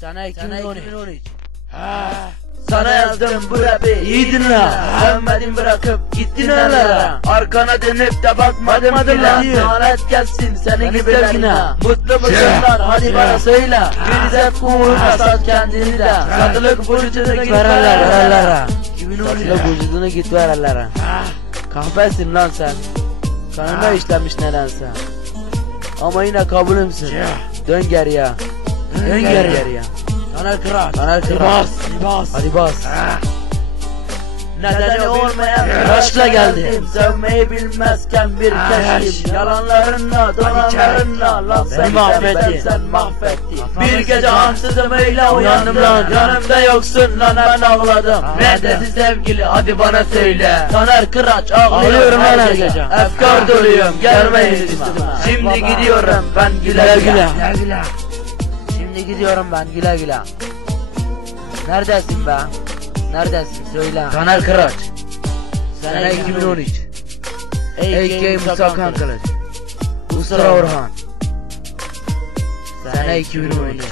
Sana 2013. Sana yazdım bu rapi iyi dinle Sevmedin bırakıp gittin hala. Arkana dönüp de bakmadım bile. Lanet gelsin senin gibilerine. Mutlu musun lan? Hadi bana söyle. Gülüze kuğuna sat kendini de. Satılık burcunu git vererler vererler. Satılık vücudunu git vererler. Kahpesin lan sen. Kanına işlemiş nedense. Ama yine kabulümsün. Dön geriye. Dön geriye. Taner Kıraç Taner Kıraç. Bas bas Hadi bas. Nedeni olmayan bir aşkla geldim. Sevmeyi bilmezken bir keşim Yalanlarınla dolanlarınla Lan Beni sen mahvettin. sen mahvettin. Bir gece ansızım öyle uyandım lan. Yanımda yoksun lan ben ağladım. Ne dedi sevgili? Hadi bana söyle. Taner Kıraç ağlıyorum her lan gece gece. Efkar doluyum gelmeyin üstüme. Şimdi gidiyorum ben güle. güle. Güle güle. Şimdi gidiyorum ben güle güle. Neredesin be? Neredesin söyle. Taner Kıraç Sene 2013. AK Musa Kankılıç. Ustra Orhan. Sene 2013.